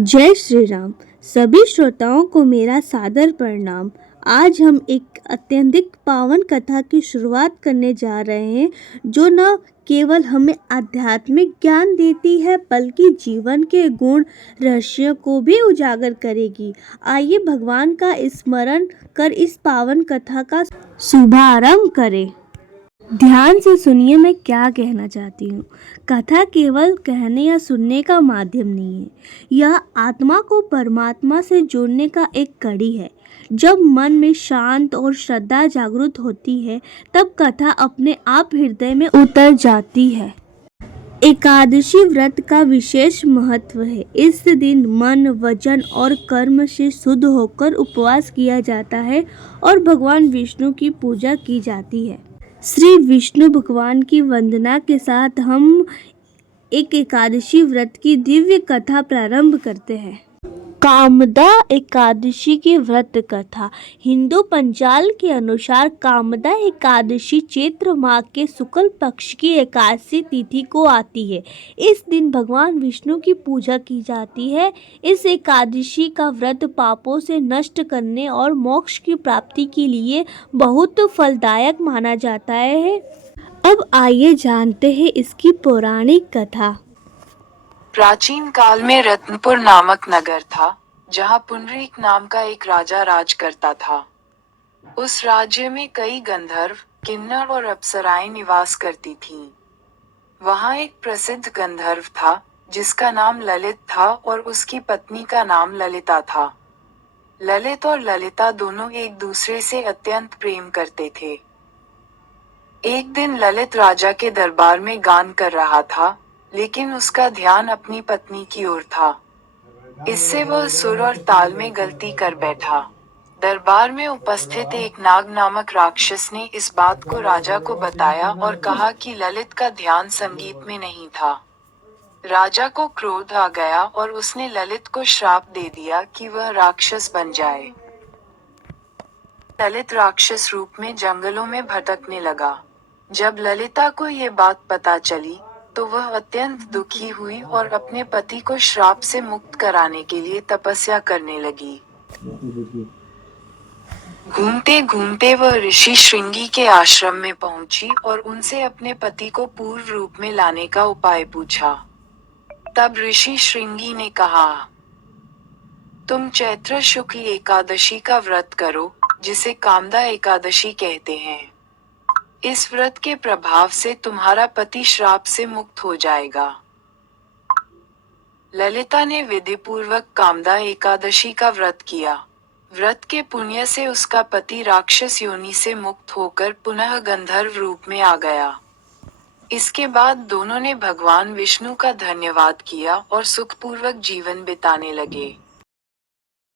जय श्री राम। सभी श्रोताओं को मेरा सादर प्रणाम। आज हम एक अत्यधिक पावन कथा की शुरुआत करने जा रहे हैं जो न केवल हमें आध्यात्मिक ज्ञान देती है बल्कि जीवन के गुण रहस्यों को भी उजागर करेगी। आइए भगवान का स्मरण कर इस पावन कथा का शुभारंभ करें। ध्यान से सुनिए, मैं क्या कहना चाहती हूँ। कथा केवल कहने या सुनने का माध्यम नहीं है, यह आत्मा को परमात्मा से जोड़ने का एक कड़ी है। जब मन में शांत और श्रद्धा जागृत होती है तब कथा अपने आप हृदय में उतर जाती है। एकादशी व्रत का विशेष महत्व है। इस दिन मन, वचन और कर्म से शुद्ध होकर उपवास किया जाता है और भगवान विष्णु की पूजा की जाती है। श्री विष्णु भगवान की वंदना के साथ हम एक एकादशी व्रत की दिव्य कथा प्रारंभ करते हैं। कामदा एकादशी की व्रत कथा। हिंदू पंचांग के अनुसार कामदा एकादशी चैत्र माह के शुक्ल पक्ष की एकादशी तिथि को आती है। इस दिन भगवान विष्णु की पूजा की जाती है। इस एकादशी का व्रत पापों से नष्ट करने और मोक्ष की प्राप्ति के लिए बहुत फलदायक माना जाता है। अब आइए जानते हैं इसकी पौराणिक कथा। प्राचीन काल में रत्नपुर नामक नगर था, जहाँ पुंडरीक नाम का एक राजा राज करता था। उस राज्य में कई गंधर्व, किन्नर और अप्सराएं निवास करती थीं। वहाँ एक प्रसिद्ध गंधर्व था, जिसका नाम ललित था और उसकी पत्नी का नाम ललिता था। ललित और ललिता दोनों एक दूसरे से अत्यंत प्रेम करते थे। एक दिन ललित राजा के दरबार में गान कर रहा था, लेकिन उसका ध्यान अपनी पत्नी की ओर था। इससे वह सुर और ताल में गलती कर बैठा। दरबार में उपस्थित एक नाग नामक राक्षस ने इस बात को राजा को बताया और कहा कि ललित का ध्यान संगीत में नहीं था। राजा को क्रोध आ गया और उसने ललित को श्राप दे दिया कि वह राक्षस बन जाए। ललित राक्षस रूप में जंगलों में भटकने लगा। जब ललिता को ये बात पता चली, तो वह अत्यंत दुखी हुई और अपने पति को श्राप से मुक्त कराने के लिए तपस्या करने लगी। घूमते घूमते वह ऋषि श्रृंगी के आश्रम में पहुंची और उनसे अपने पति को पूर्व रूप में लाने का उपाय पूछा। तब ऋषि श्रृंगी ने कहा, तुम चैत्र शुक्ल एकादशी का व्रत करो, जिसे कामदा एकादशी कहते हैं। इस व्रत के प्रभाव से तुम्हारा पति श्राप से मुक्त हो जाएगा। ललिता ने विधिपूर्वक कामदा एकादशी का व्रत किया। व्रत के पुण्य से उसका पति राक्षस योनि से मुक्त होकर पुनः गंधर्व रूप में आ गया। इसके बाद दोनों ने भगवान विष्णु का धन्यवाद किया और सुखपूर्वक जीवन बिताने लगे।